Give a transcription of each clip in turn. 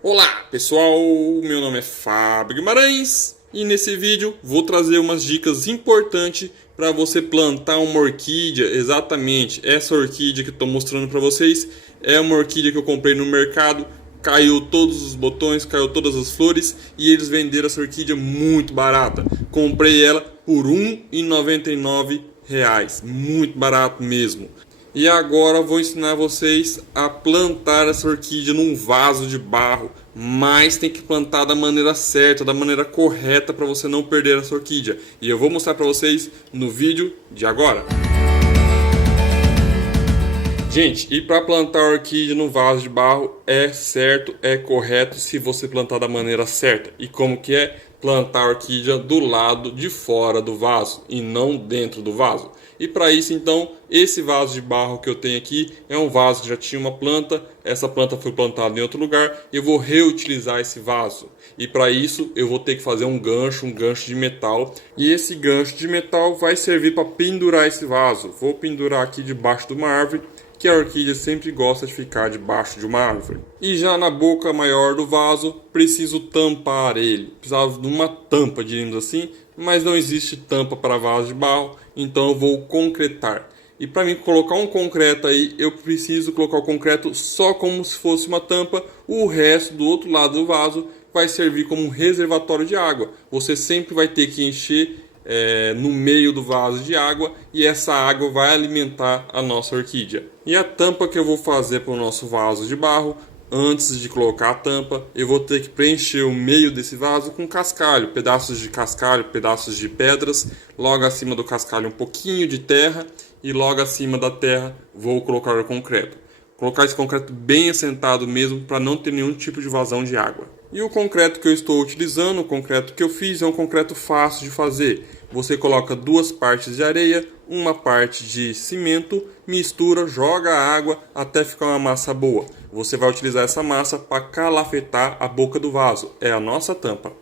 Olá pessoal, meu nome é Fábio Guimarães e nesse vídeo vou trazer umas dicas importantes para você plantar uma orquídea. Exatamente, essa orquídea que eu estou mostrando para vocês é uma orquídea que eu comprei no mercado. Caiu todos os botões, caiu todas as flores e eles venderam essa orquídea muito barata. Comprei ela por R$ 1,99, muito barato mesmo. E agora vou ensinar vocês a plantar essa orquídea num vaso de barro, mas tem que plantar da maneira certa, da maneira correta para você não perder essa orquídea. E eu vou mostrar para vocês no vídeo de agora. Gente, e para plantar a orquídea no vaso de barro é certo, é correto se você plantar da maneira certa. E como que é? Plantar a orquídea do lado de fora do vaso e não dentro do vaso. E para isso então, esse vaso de barro que eu tenho aqui é um vaso que já tinha uma planta. Essa planta foi plantada em outro lugar e eu vou reutilizar esse vaso. E para isso eu vou ter que fazer um gancho de metal. E esse gancho de metal vai servir para pendurar esse vaso. Vou pendurar aqui debaixo de uma árvore, que a orquídea sempre gosta de ficar debaixo de uma árvore. E já na boca maior do vaso, preciso tampar ele. Precisava de uma tampa, diríamos assim, mas não existe tampa para vaso de barro, então eu vou concretar. E para mim colocar um concreto aí, eu preciso colocar o concreto só como se fosse uma tampa. O resto do outro lado do vaso vai servir como um reservatório de água. Você sempre vai ter que encher no meio do vaso de água e essa água vai alimentar a nossa orquídea. E a tampa que eu vou fazer para o nosso vaso de barro, antes de colocar a tampa, eu vou ter que preencher o meio desse vaso com cascalho, pedaços de pedras, logo acima do cascalho um pouquinho de terra e logo acima da terra vou colocar o concreto. Colocar esse concreto bem assentado mesmo para não ter nenhum tipo de vazão de água. E o concreto que eu estou utilizando, o concreto que eu fiz, é um concreto fácil de fazer. Você coloca 2 partes de areia, uma parte de cimento, mistura, joga a água até ficar uma massa boa. Você vai utilizar essa massa para calafetar a boca do vaso. É a nossa tampa.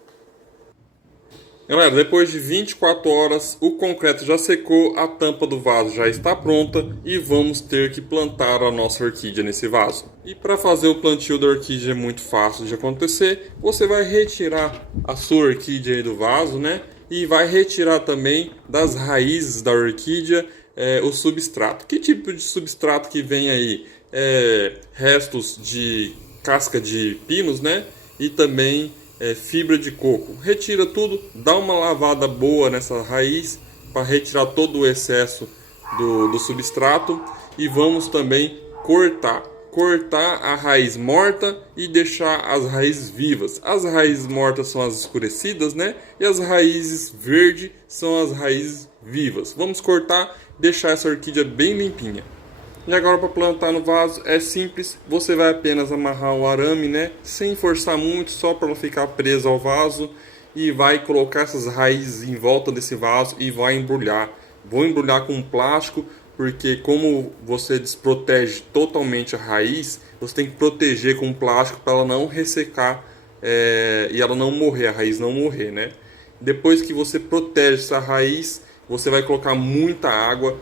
Galera, depois de 24 horas, o concreto já secou, a tampa do vaso já está pronta e vamos ter que plantar a nossa orquídea nesse vaso. E para fazer o plantio da orquídea é muito fácil de acontecer. Você vai retirar a sua orquídea aí do vaso, né? E vai retirar também das raízes da orquídea o substrato. Que tipo de substrato que vem aí? Restos de casca de pinos, né? E também fibra de coco. Retira tudo, dá uma lavada boa nessa raiz para retirar todo o excesso do substrato e vamos também cortar a raiz morta e deixar as raízes vivas. As raízes mortas são as escurecidas, né? E as raízes verdes são as raízes vivas. Vamos cortar, deixar essa orquídea bem limpinha. E agora para plantar no vaso é simples, você vai apenas amarrar o arame, né? Sem forçar muito, só para ela ficar presa ao vaso. E vai colocar essas raízes em volta desse vaso e vai embrulhar. Vou embrulhar com plástico, porque como você desprotege totalmente a raiz, você tem que proteger com plástico para ela não ressecar e ela não morrer, a raiz não morrer, né? Depois que você protege essa raiz, você vai colocar muita água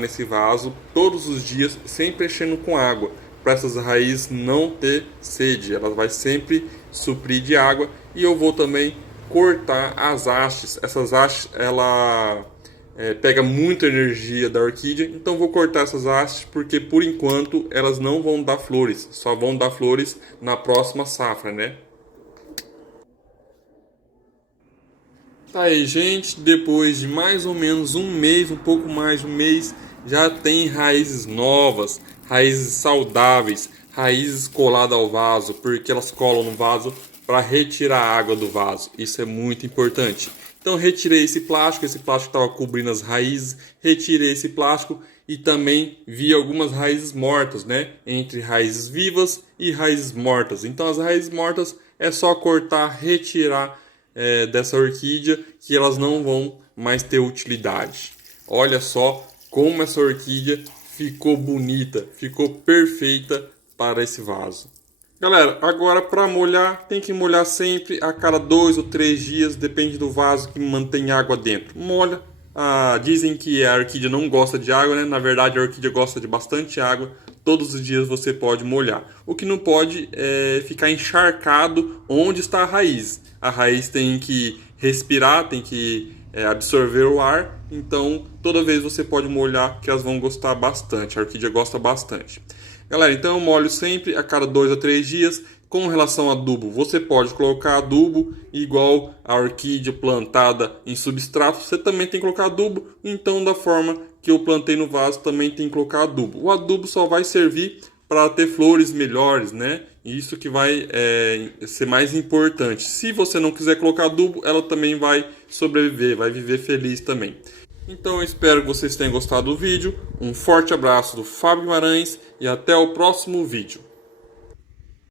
nesse vaso, todos os dias, sempre enchendo com água, para essas raízes não ter sede, ela vai sempre suprir de água. E eu vou também cortar as hastes, essas hastes, ela pega muita energia da orquídea, então vou cortar essas hastes, porque por enquanto elas não vão dar flores, só vão dar flores na próxima safra, né? Tá aí, gente, depois de mais ou menos um mês, um pouco mais de um mês, já tem raízes novas, raízes saudáveis, raízes coladas ao vaso, porque elas colam no vaso para retirar a água do vaso. Isso é muito importante. Então retirei esse plástico estava cobrindo as raízes, retirei esse plástico e também vi algumas raízes mortas, né? Entre raízes vivas e raízes mortas. Então as raízes mortas é só cortar, retirar dessa orquídea, que elas não vão mais ter utilidade. Olha só como essa orquídea ficou bonita, ficou perfeita para esse vaso. Galera, agora para molhar, tem que molhar sempre a cada 2 ou 3 dias, depende do vaso que mantém água dentro. Molha. Dizem que a orquídea não gosta de água, né? Na verdade a orquídea gosta de bastante água. todos os dias você pode molhar. O que não pode é ficar encharcado onde está a raiz. A raiz tem que respirar, tem que absorver o ar, então toda vez você pode molhar, que elas vão gostar bastante, a orquídea gosta bastante. Galera, então eu molho sempre a cada 2 a 3 dias. Com relação a adubo, você pode colocar adubo igual a orquídea plantada em substrato, você também tem que colocar adubo, então da forma que eu plantei no vaso também tem que colocar adubo. O adubo só vai servir para ter flores melhores, né? Isso que vai ser mais importante. Se você não quiser colocar adubo, ela também vai sobreviver, vai viver feliz também. Então eu espero que vocês tenham gostado do vídeo. Um forte abraço do Fábio Guimarães e até o próximo vídeo.